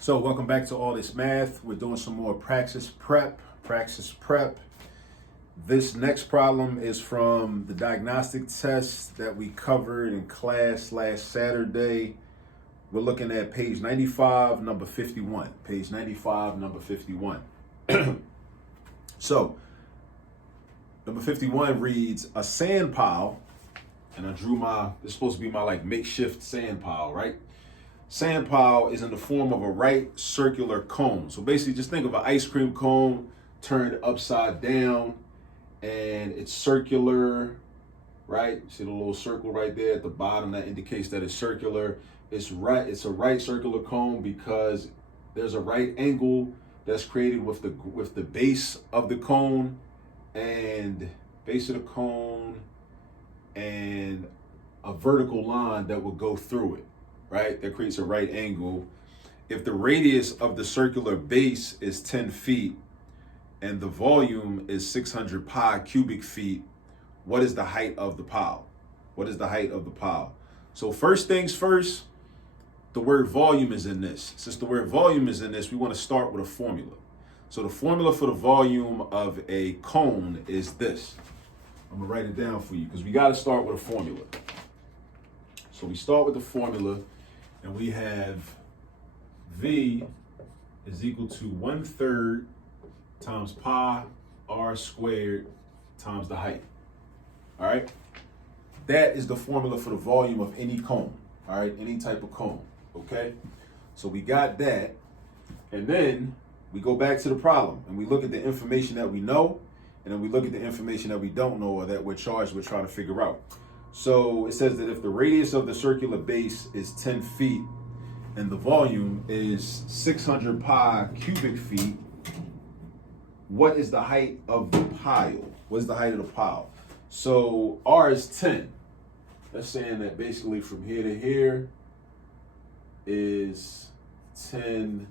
So welcome back to All This Math. We're doing some more Praxis Prep. This next problem is from the diagnostic test that we covered in class last Saturday. We're looking at page 95, number 51. Page 95, number 51. So, number 51 reads, a sand pile, and I drew this is supposed to be my makeshift sand pile, right? Sand pile is in the form of a right circular cone. So basically just think of an ice cream cone turned upside down and it's circular, right? See the little circle right there at the bottom that indicates that it's circular. It's a right circular cone because there's a right angle that's created with the base of the cone and and a vertical line that will go through it. Right, that creates a right angle. If the radius of the circular base is 10 feet and the volume is 600 pi cubic feet, what is the height of the pile? What is the height of the pile? So first things first, the word volume is in this. Since the word volume is in this, we want to start with a formula. So the formula for the volume of a cone is this. I'm gonna write it down for you because we got to start with a formula. So we start with the formula. And we have V is equal to 1/3 times pi r squared times the height. All right. That is the formula for the volume of any cone. All right. Any type of cone. Okay. So we got that. And then we go back to the problem and we look at the information that we know. And then we look at the information that we don't know or that we're charged with trying to figure out. So it says that if the radius of the circular base is 10 feet and the volume is 600 pi cubic feet, what is the height of the pile? What is the height of the pile? So R is 10. That's saying that basically from here to here is 10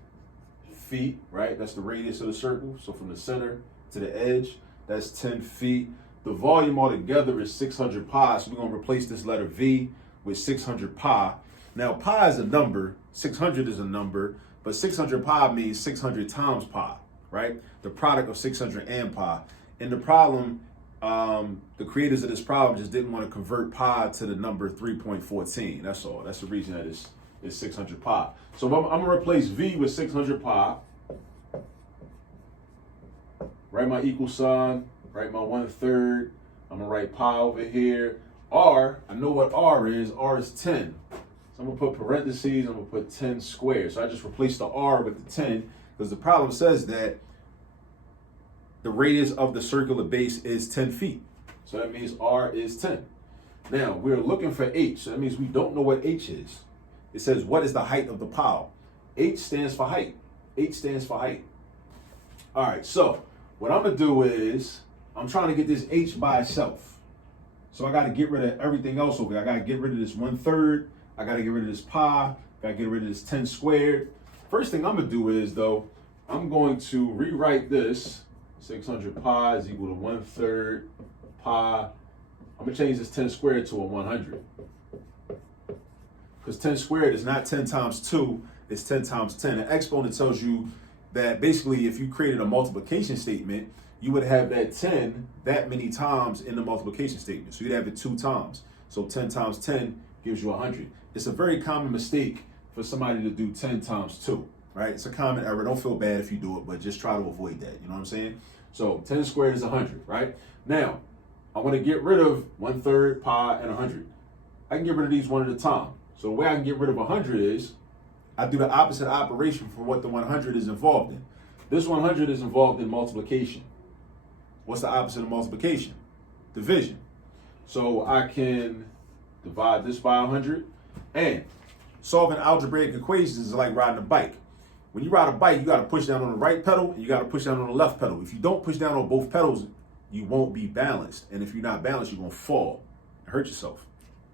feet, right? That's the radius of the circle. So from the center to the edge, that's 10 feet. The volume altogether is 600 pi, so we're going to replace this letter V with 600 pi. Now, pi is a number, 600 is a number, but 600 pi means 600 times pi, right? The product of 600 and pi. In the problem, the creators of this problem just didn't want to convert pi to the number 3.14. That's all. That's the reason that it's 600 pi. So I'm going to replace V with 600 pi. Write my equal sign. Write my 1/3. I'm gonna write pi over here. R, I know what R is. R is 10. So I'm gonna put parentheses, I'm gonna put 10 squared. So I just replace the R with the 10 because the problem says that the radius of the circular base is 10 feet. So that means R is 10. Now we're looking for H. So that means we don't know what H is. It says, what is the height of the pile? H stands for height. H stands for height. All right, so what I'm gonna do is, I'm trying to get this H by itself. So I got to get rid of everything else over here. I got to get rid of this 1/3. I got to get rid of this pi. Got to get rid of this 10 squared. First thing I'm going to do is, though, I'm going to rewrite this. 600 pi is equal to 1/3 pi. I'm going to change this 10 squared to a 100. Because 10 squared is not 10 times 2. It's 10 times 10. An exponent tells you that basically if you created a multiplication statement, you would have that 10 that many times in the multiplication statement. So you'd have it 2 times. So 10 times 10 gives you 100. It's a very common mistake for somebody to do 10 times 2, right? It's a common error. Don't feel bad if you do it, but just try to avoid that. You know what I'm saying? So 10 squared is 100, right? Now, I want to get rid of 1/3 pi and 100. I can get rid of these one at a time. So the way I can get rid of 100 is I do the opposite operation from what the 100 is involved in. This 100 is involved in multiplication. What's the opposite of multiplication? Division. So I can divide this by 100. And solving algebraic equations is like riding a bike. When you ride a bike, you got to push down on the right pedal and you got to push down on the left pedal. If you don't push down on both pedals, you won't be balanced. And if you're not balanced, you're going to fall and hurt yourself.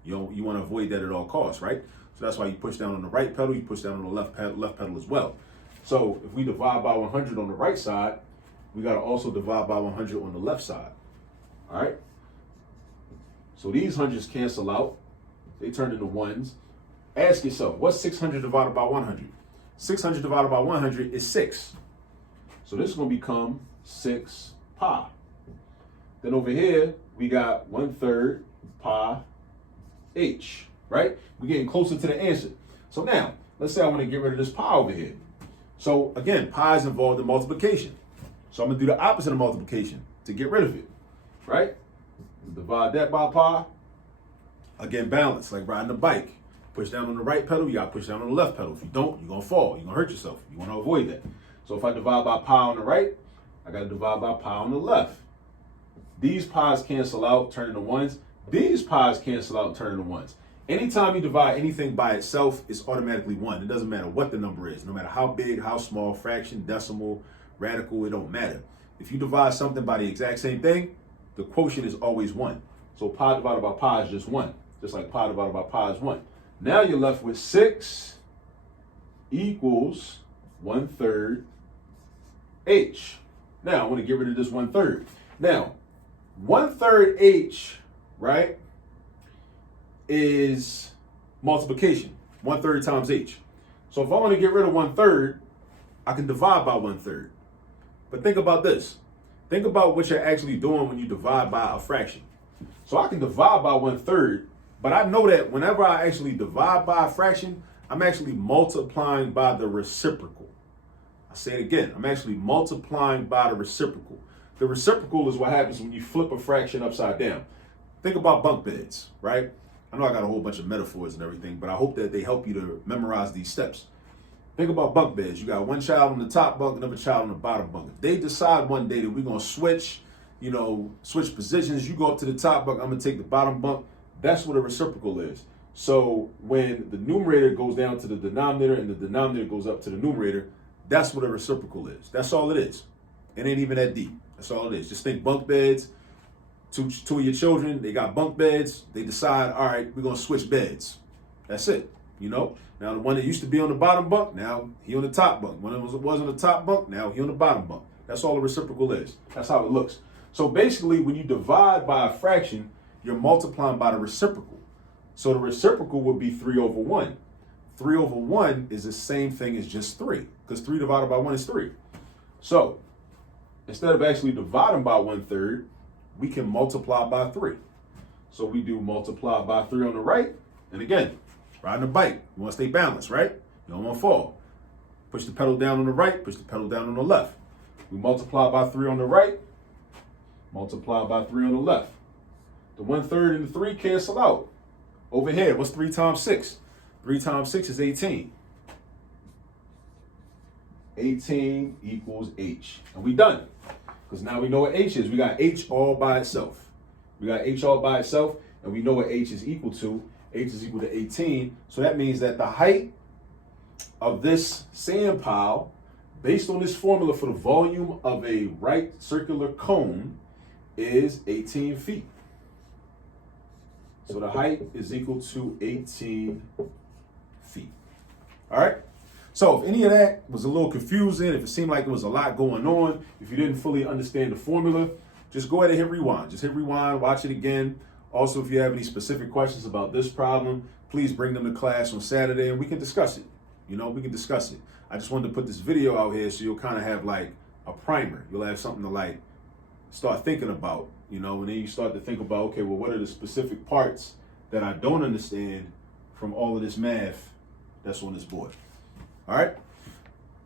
You want to avoid that at all costs, right? So that's why you push down on the right pedal, you push down on the left pedal as well. So if we divide by 100 on the right side, we got to also divide by 100 on the left side. All right? So these hundreds cancel out. They turn into ones. Ask yourself, what's 600 divided by 100? 600 divided by 100 is 6. So this is going to become 6 pi. Then over here, we got 1/3 pi h, right? We're getting closer to the answer. So now, let's say I want to get rid of this pi over here. So again, pi is involved in multiplication. So I'm going to do the opposite of multiplication to get rid of it, right? Divide that by pi. Again, balance, like riding a bike. Push down on the right pedal, you got to push down on the left pedal. If you don't, you're going to fall. You're going to hurt yourself. You want to avoid that. So if I divide by pi on the right, I got to divide by pi on the left. These pi's cancel out, turn into ones. These pi's cancel out, turn into ones. Anytime you divide anything by itself, it's automatically 1. It doesn't matter what the number is. No matter how big, how small, fraction, decimal, radical, it don't matter. If you divide something by the exact same thing, the quotient is always 1. So pi divided by pi is just 1. Just like pi divided by pi is 1. Now you're left with 6 equals 1/3 h. Now I want to get rid of this 1/3. Now, 1/3 h, right, is multiplication. 1/3 times h. So if I want to get rid of 1/3, I can divide by 1/3. But think about this. Think about what you're actually doing when you divide by a fraction. So I can divide by 1/3, but I know that whenever I actually divide by a fraction, I'm actually multiplying by the reciprocal. I say it again. I'm actually multiplying by the reciprocal. The reciprocal is what happens when you flip a fraction upside down. Think about bunk beds, right? I know I got a whole bunch of metaphors and everything, but I hope that they help you to memorize these steps. Think about bunk beds. You got one child on the top bunk, another child on the bottom bunk. If they decide one day that we're going to switch positions, you go up to the top bunk, I'm going to take the bottom bunk. That's what a reciprocal is. So when the numerator goes down to the denominator and the denominator goes up to the numerator, that's what a reciprocal is. That's all it is. It ain't even that deep. That's all it is. Just think bunk beds. Two of your children, they got bunk beds. They decide, all right, we're going to switch beds. That's it. Now the one that used to be on the bottom bunk, now he on the top bunk. When it was on the top bunk, now he on the bottom bunk. That's all a reciprocal is. That's how it looks. So basically, when you divide by a fraction, you're multiplying by the reciprocal. So the reciprocal would be 3/1. 3/1 is the same thing as just 3, because 3 divided by 1 is 3. So instead of actually dividing by 1/3, we can multiply by 3. So we do multiply by 3 on the right. And again, riding a bike, you want to stay balanced, right? You don't want to fall. Push the pedal down on the right, push the pedal down on the left. We multiply by 3 on the right, multiply by 3 on the left. The 1/3 and the 3 cancel out. Over here, what's 3 times 6? 3 times 6 is 18. 18 equals h. And we done. Because now we know what h is. We got h all by itself. We got h all by itself, and we know what h is equal to. H is equal to 18. So that means that the height of this sand pile, based on this formula for the volume of a right circular cone, is 18 feet. So the height is equal to 18 feet. All right? So if any of that was a little confusing, if it seemed like there was a lot going on, if you didn't fully understand the formula, just go ahead and hit rewind. Just hit rewind, watch it again. Also, if you have any specific questions about this problem, please bring them to class on Saturday and we can discuss it. We can discuss it. I just wanted to put this video out here so you'll kind of have like a primer. You'll have something to like start thinking about, and then you start to think about, okay, well, what are the specific parts that I don't understand from all of this math that's on this board? All right.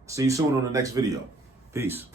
See you soon on the next video. Peace.